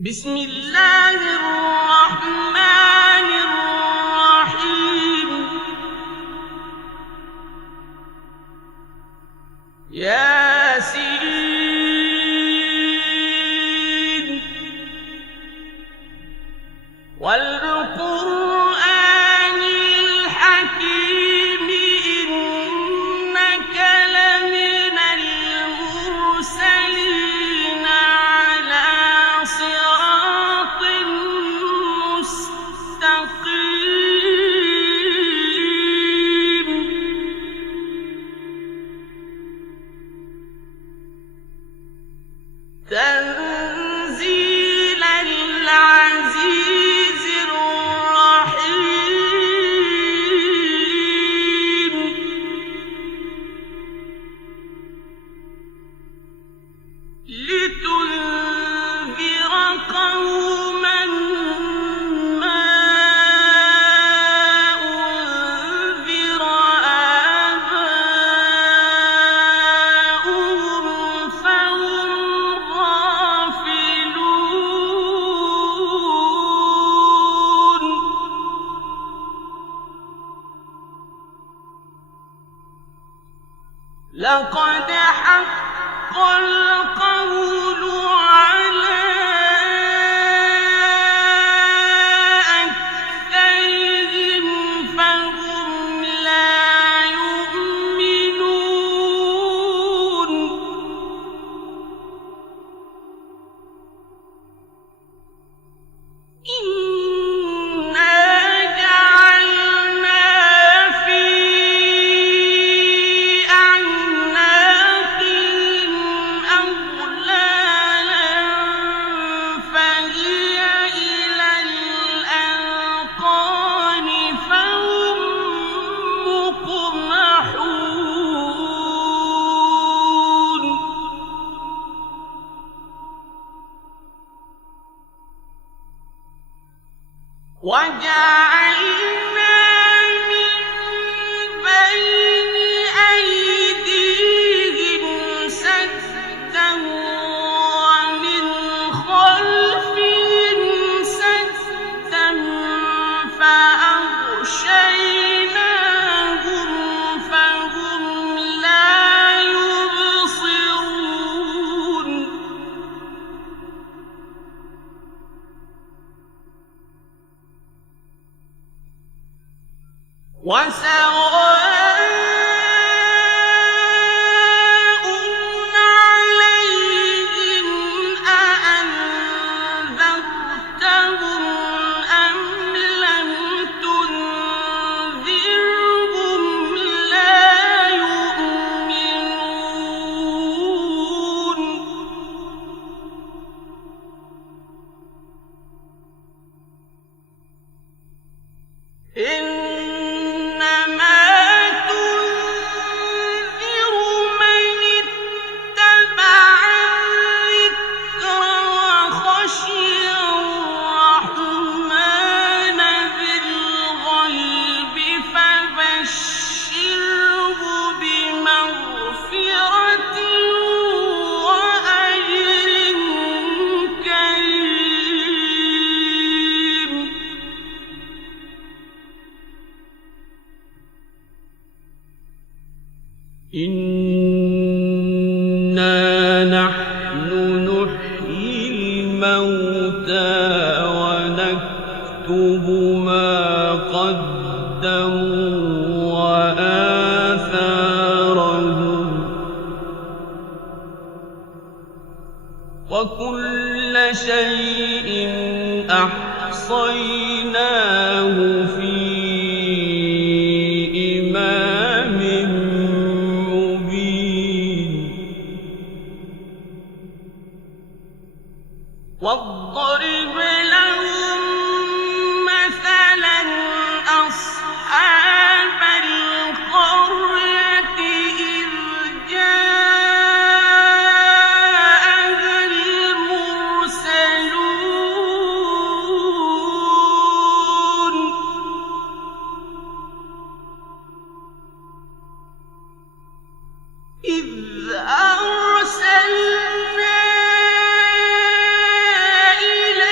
بسم الله الرحمن الرحيم. ياسين والقرآن الحكيم إنك لمن المرسلين على صراط مستقيم. تنزيل العزيز الرحيم. لتنذر قوما ما أنذر آباؤهم فهم غافلون. لقد حق القول على أكثرهم فهم لا يؤمنون. إنا جعلنا في أعناقهم أغلالا فهي إلى الأذقان فهم مقمحون. وجعلنا من بين أيديهم سدا ومن خلفهم سدا فأغشيناهم فهم لا يبصرون. وسواء عليهم أأنذرتهم أم لم تنذرهم لا يؤمنون. إنما تنذر من اتبع الذكر وخشي الرحمن بالغيب فبشره بمغفرة وأجر كريم. إنا نحن نحيي الموتى ونكتب ما قدموا وآثارهم وكل شيء أحصيناه في إمام مبين. واضرب لهم مثلا أصحاب القرية إذ جاءها المرسلون. إذ أرسلنا إلى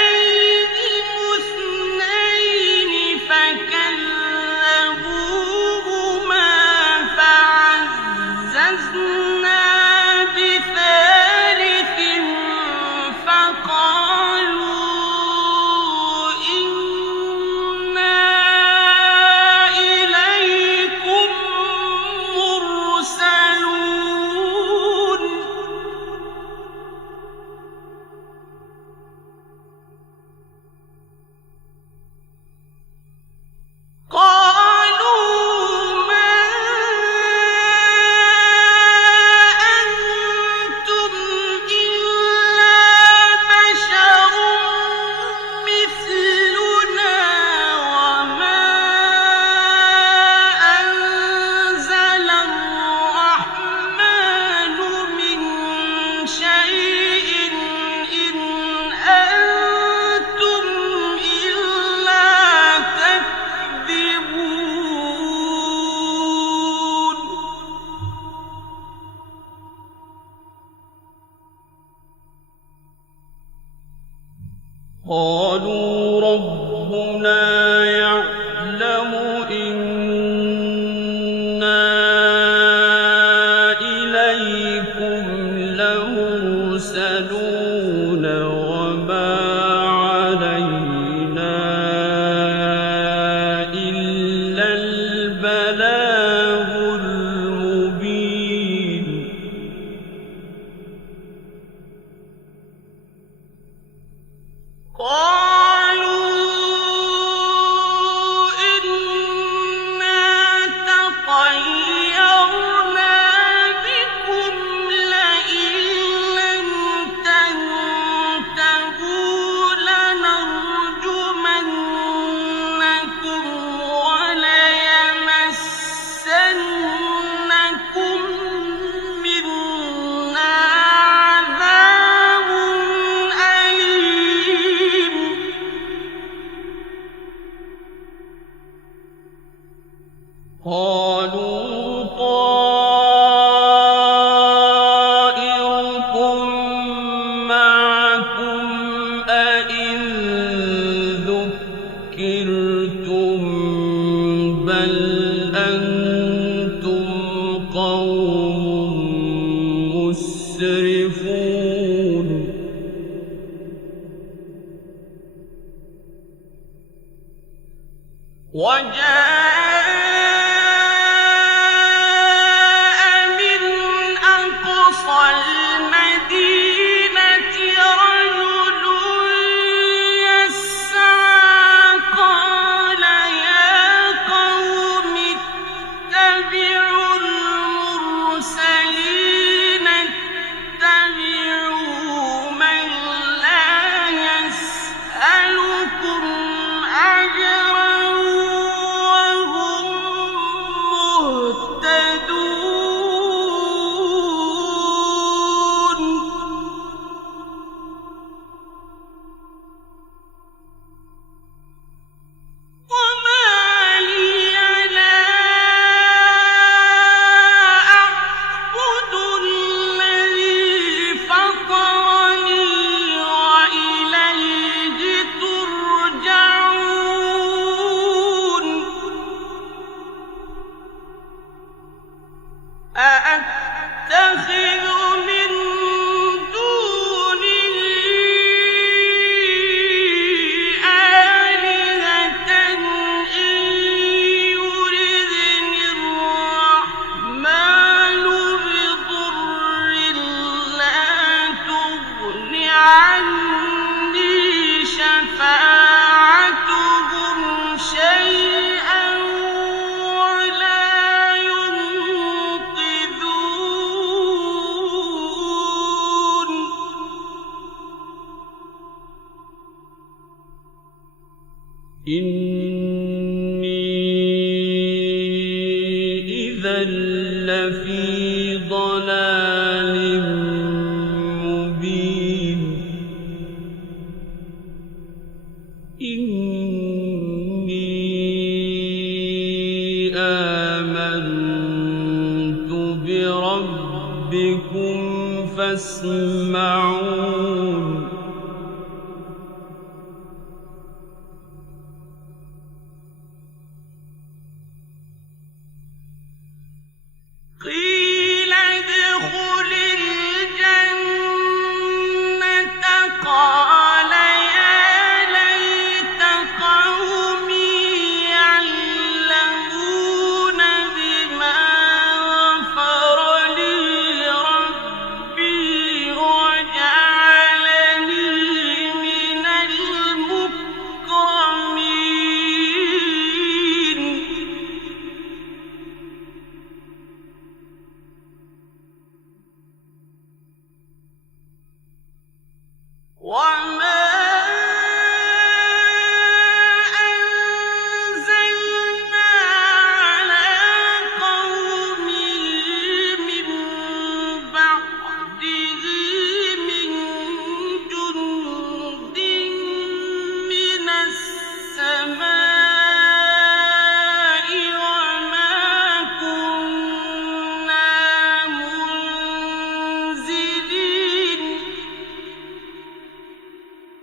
قالوا ربنا يعلم إنا إليكم لمرسلون وما علينا إلا البلاغ المبين قالوا إنا تطيرنا بكم لئن لم تنتهوا لنرجمنكم وليمسنكم منا عذاب أليم قالوا طائركم معكم أئن ذكرتم بل أنتم قوم مسرفون وجاء من أقصى المدينة رجل يسعى قال يا قوم اتبعوا المرسلين اتبعوا من لا يسألكم أجرا وهم مهتدون وما لي لا أعبد الذي فطرني وإليه ترجعون أأتخذ من دونه آلهة إن يردني الرحمن بضر لا تغن عني شفاعتهم شيئا ولا ينقذون إني إذا لفي ضلال مبين إني آمنت بربكم فاسمعون قيل ادخل الجنة قال يا ليت قومي يعلمون بما غفر لي ربي وجعلني من المكرمين وما أنزلنا على قومه من بعده من جند من السماء وما كنا منزلين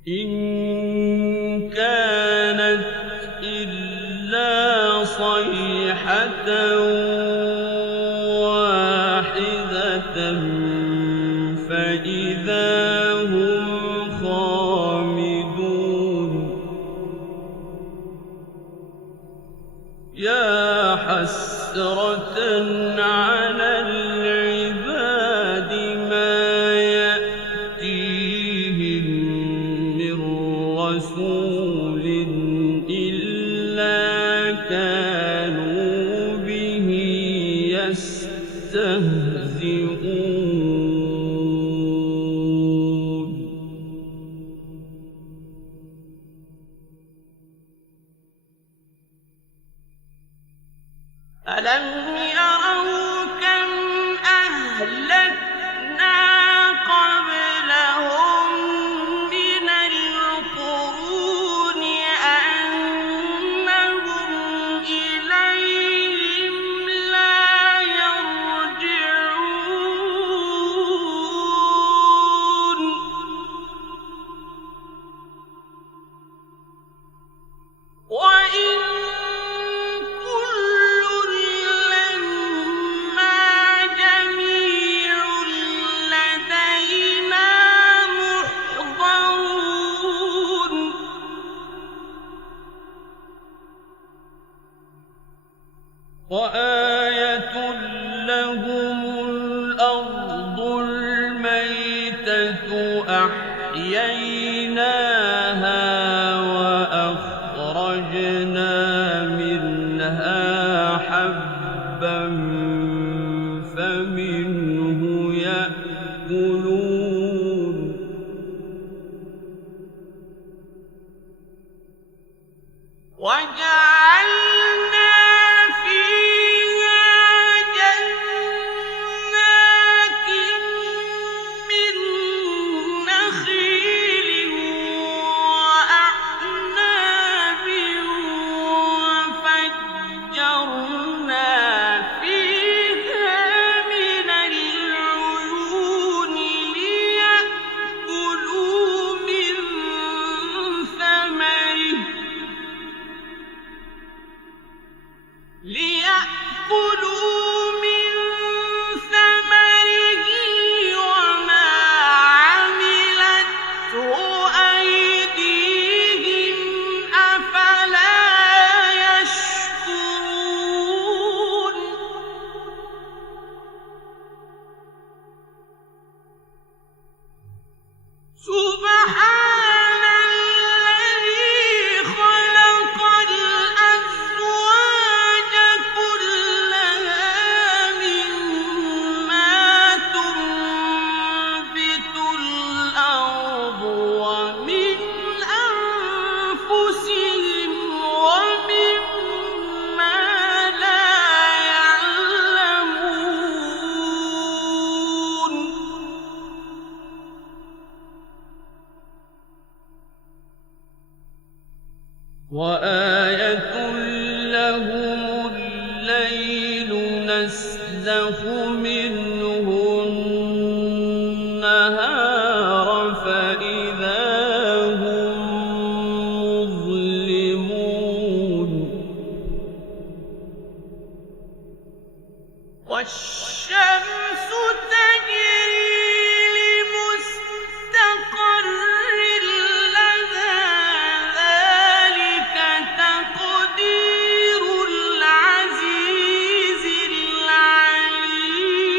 إن كانت إلا صيحة واحدة فإذا هم خامدون يا حسرة على العباد ما يأتيهم من رسول إلا كانوا به يستهزئون ألم يروا كم أهلكنا قبلهم من القرون أنهم إليهم لا يرجعون وإن كل لما جميع لدينا محضرون وآية لهم الأرض الميتة أحييناها وأخرجنا منها حبا فمنه يأكلون وجعلنا فيها جنات من نخيل وأعناب وفجرنا فيها من العيون ليأكلوا من ثمره وما عملته أيديهم أفلا يشكرون سبحان الذي خلق الأزواج كلها مما تنبت الأرض ومن أنفسهم ومما لا يعلمون وآية لهم الليل نسلخ منه النهار فإذا هم مظلمون والشمس تجري لمستقر لها ذلك تقدير العزيز العليم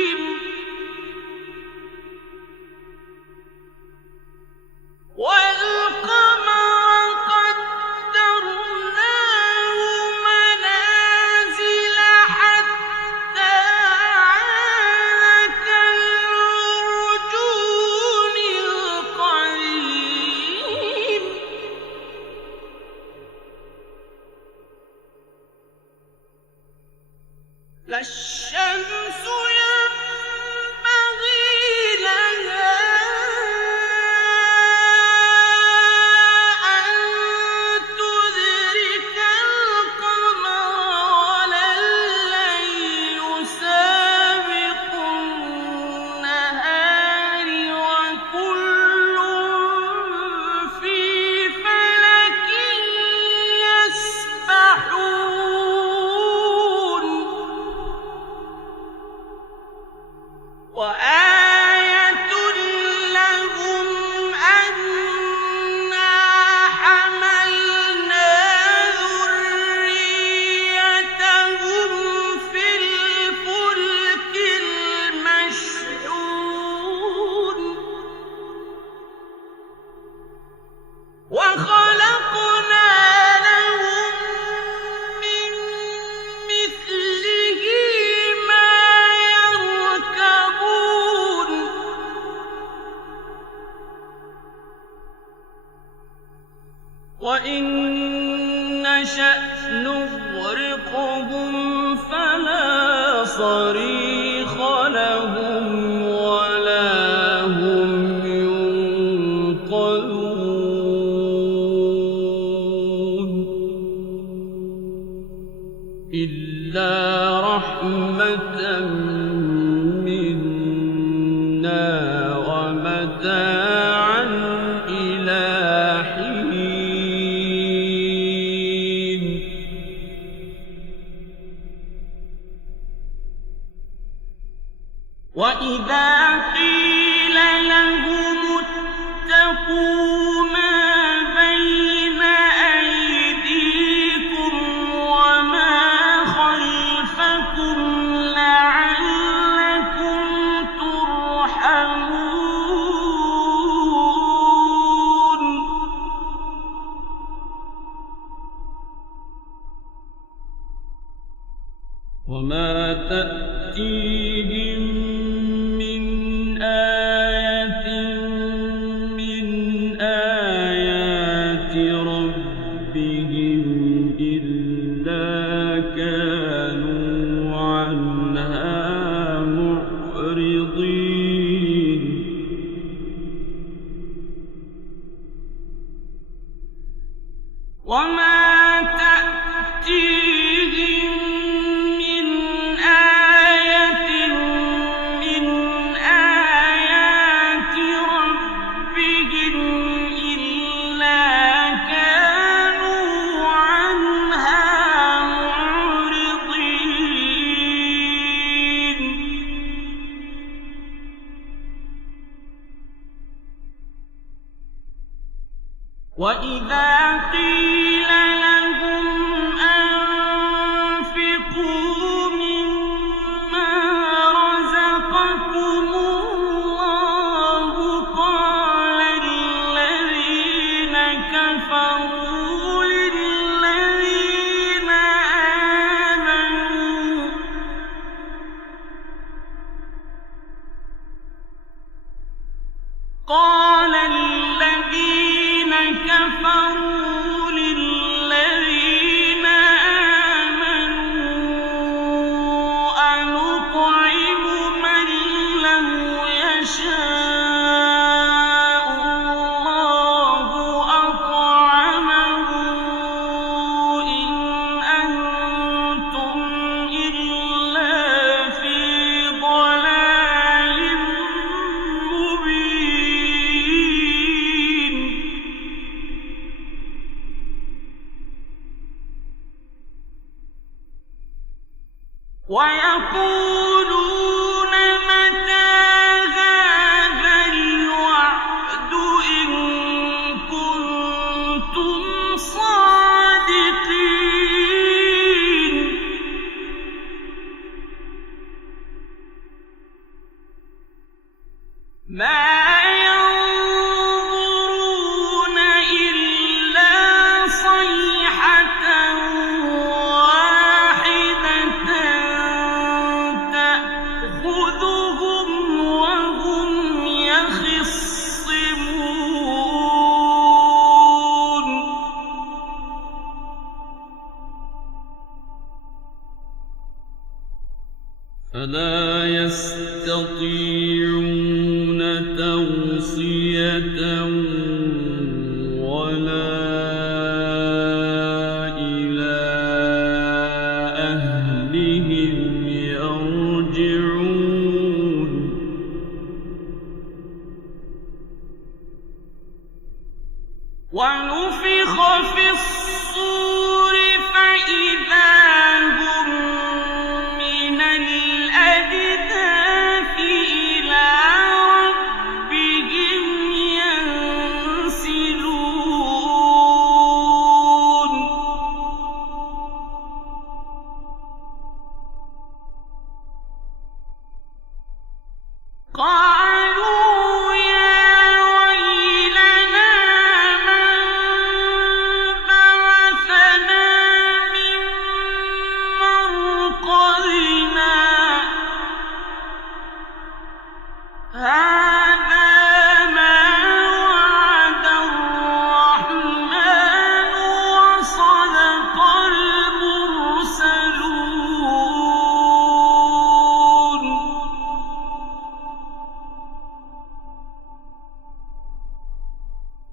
وإن نشأ نغرقهم فلا صريخ لهم ولا هم ينقذون إلا رحمة منا ومتاعا إلى حين وإذا قيل لهم اتقوا ما بين أيديكم وما خلفكم لعلكم ترحمون وما تأتيهم من آية من آيات ربهم إلا كانوا عنها معرضين وما تأتيهم من آية من آيات ربهم إلا كانوا عنها معرضين وإذا قيل لهم أنفقوا مما رزقكم الله قال الذين كفروا للذين آمنوا قال الذين كفروا للذين آمنوا أنطعم من لو يشاء الله أطعمه إن أنتم إلا في ضلال مبين ويقولون متى هذا الوعد إن كنتم صادقين ما ينظرون إلا صيحة واحدة تأخذهم وهم يخصمون فلا يستطيعون توصية ولا إلى أهلهم يرجعون ونفخ في الصور فإذا هم من الأجداث إلى ربهم ينسلون قالوا يا ويلنا من بعثنا من مرقدنا هذا ما وعد الرحمن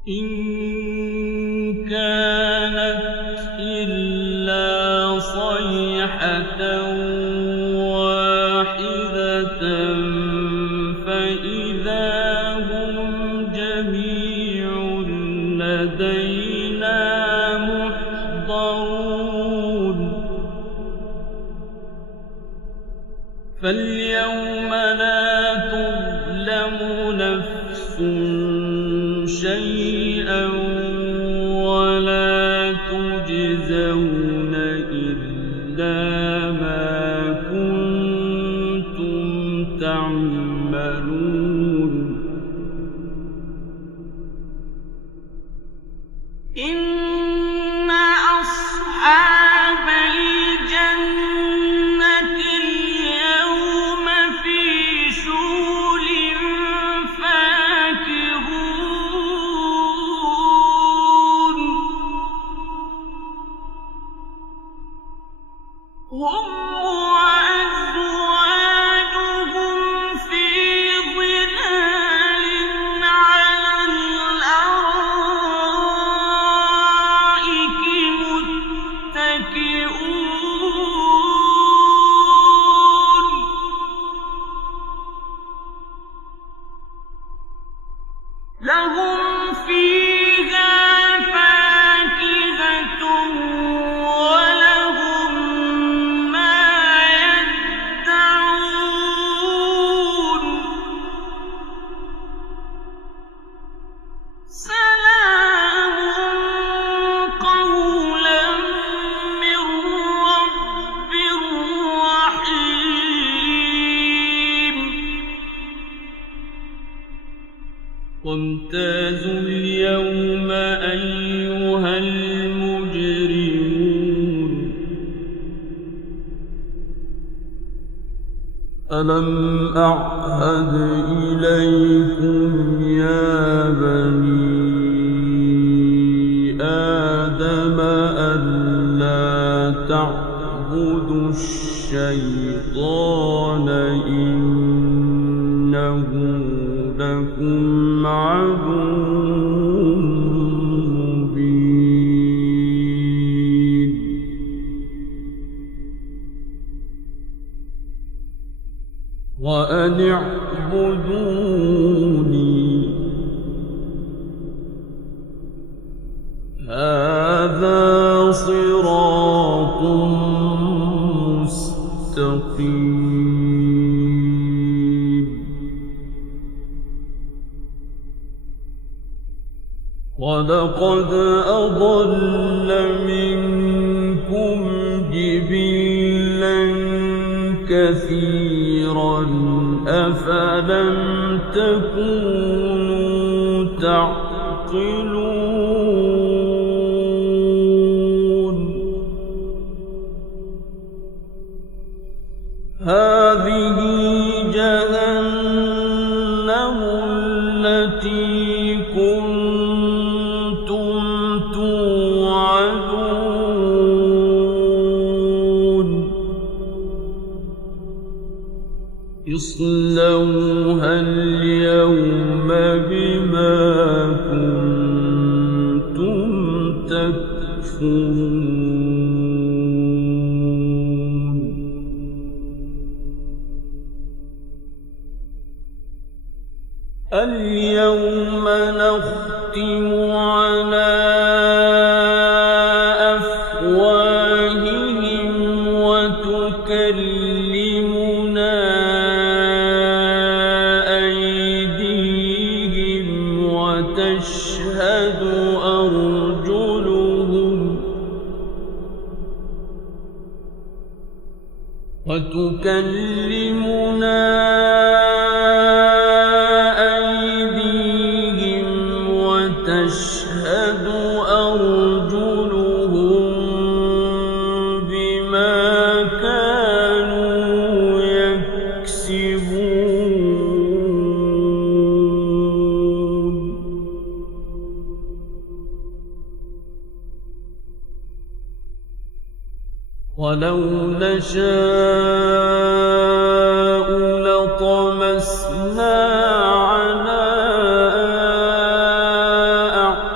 إن كانت إلا صيحة واحدة فإذا هم جميع لدينا محضرون فاليوم لا تظلم نفس شيئا ولا تجزون إلا ما كنتم تعملون إن أصحاب الجنة اليوم في شغل فاكهون هم وأزواجهم في ظلال على الأرائك متكئون لهم فيها فاكهة ولهم ما يدعون سلام قولا من رب رحيم وامتازوا اليوم أيها المجرمون ألم أعهد إليكم يا بني آدم ألا تعبدوا الشيطان إنه لكم عدو مبين وأن اعبدوني هذا صراط مستقيم ولقد أضل منكم جبلا كثيرا أفلم تكونوا تعقلون هذه جهنم التي كنتم توعدون اصلوها اليوم بما كنتم تكفرون اليوم نختم على أفواههم وتكلمنا أيديهم وتشهد أرجلهم وتشهد أرجلهم بما كانوا يكسبون ولو نشاء لطمسنا على أعينهم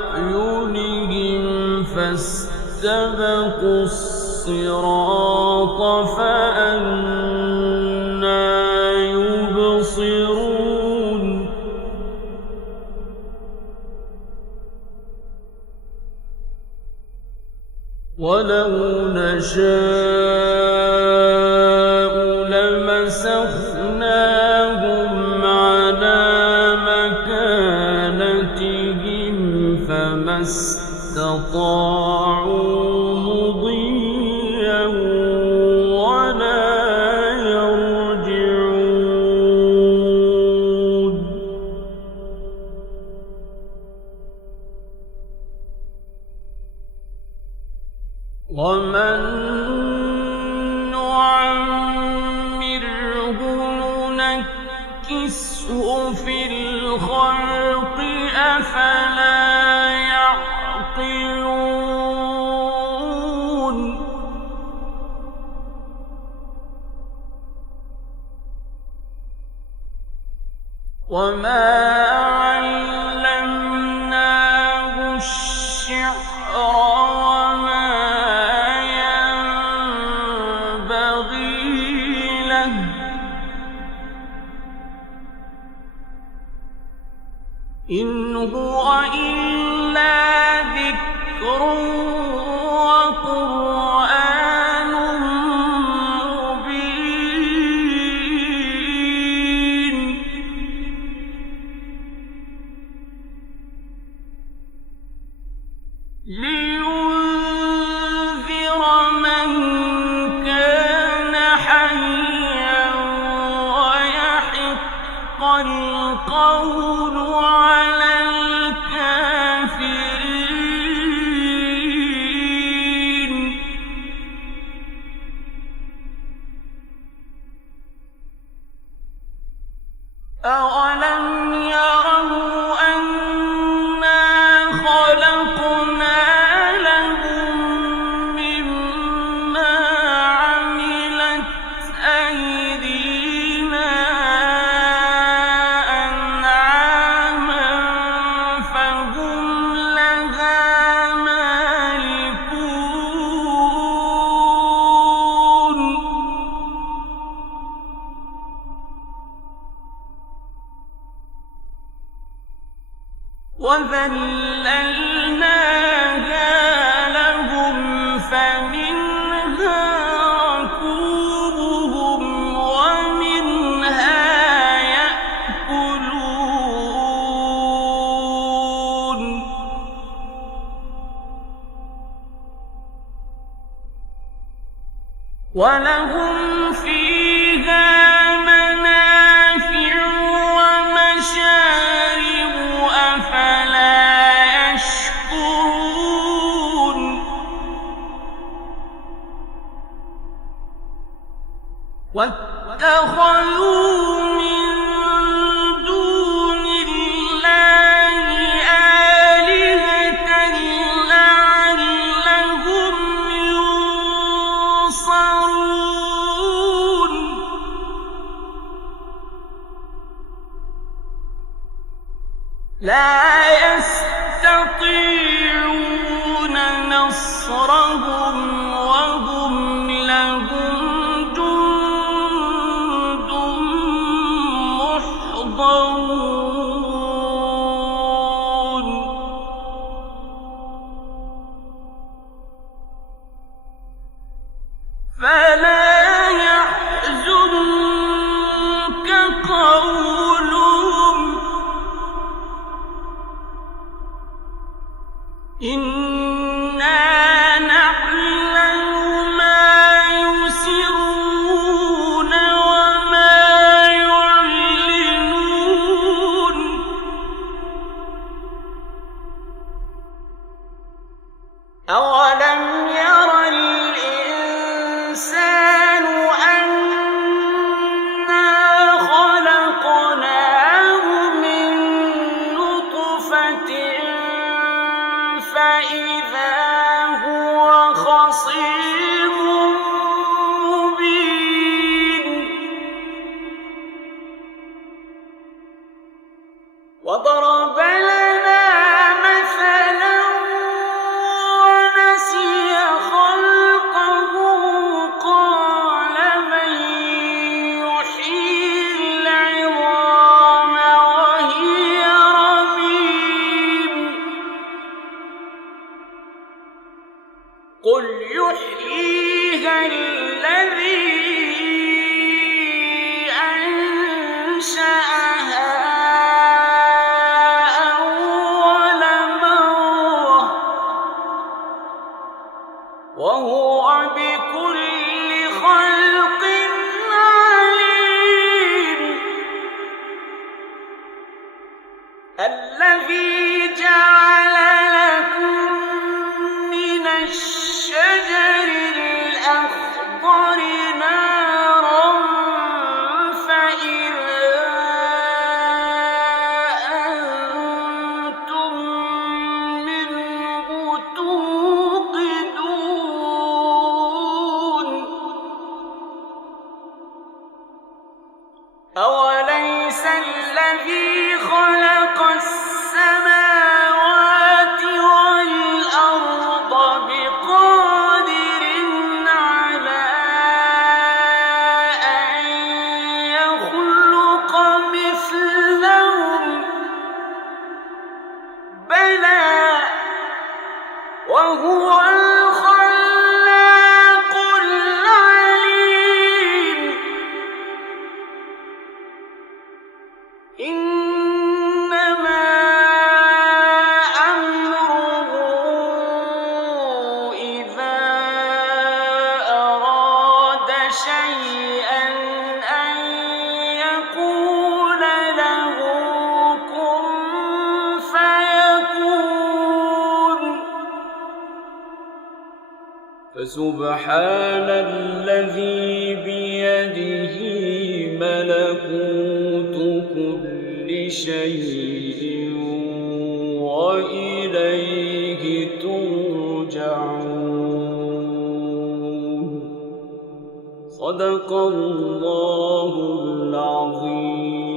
ولو نشاء لمسخناهم على مكانتهم فما استطاعوا مضيا ولا يرجعون ومن نعمره ننكسه في الخلق أفلا يعقلون وما علمناه الشعر وما ينبغي له إن هو إلا ذكر وقرآن مبين لينذر من كان حيا ويحق القول على الكافرين أولم يروا أنا خلقنا لهم مما عملت أيدينا أنعاما فهم لها مالكون وذللناها لهم فمنها ركوبهم ومنها يأكلون ولهم فيها منافع ومشارب أفلا يشكرون واتخذوا من دون الله آلهة لعلهم ينصرون لا يستطيعون نصرهم وهم لهم جند محضرون فلا يحزنك قولهم إنا نعلم ما يسرون وما يعلنون أولم ير الإنسان أنا خلقناه من نطفة فإذا هو خصيم مبين وضرب لنا مثلا ونسي خلقه قال من يحيي العظام وهي رميم قل الذي جعل لكم من الشجر الأخضر نارا فإذا أنتم منه توقدون أوليس الذي خلق السماوات والأرض بقادر على أن يخلق مثلهم بلى وهو الخلاق العليم إنما أمره إذا أراد شيئا أن يقول له كن فيكون فسبحان الذي بيده ملكوت كل شيء وإليه ترجعون صدق الله العظيم.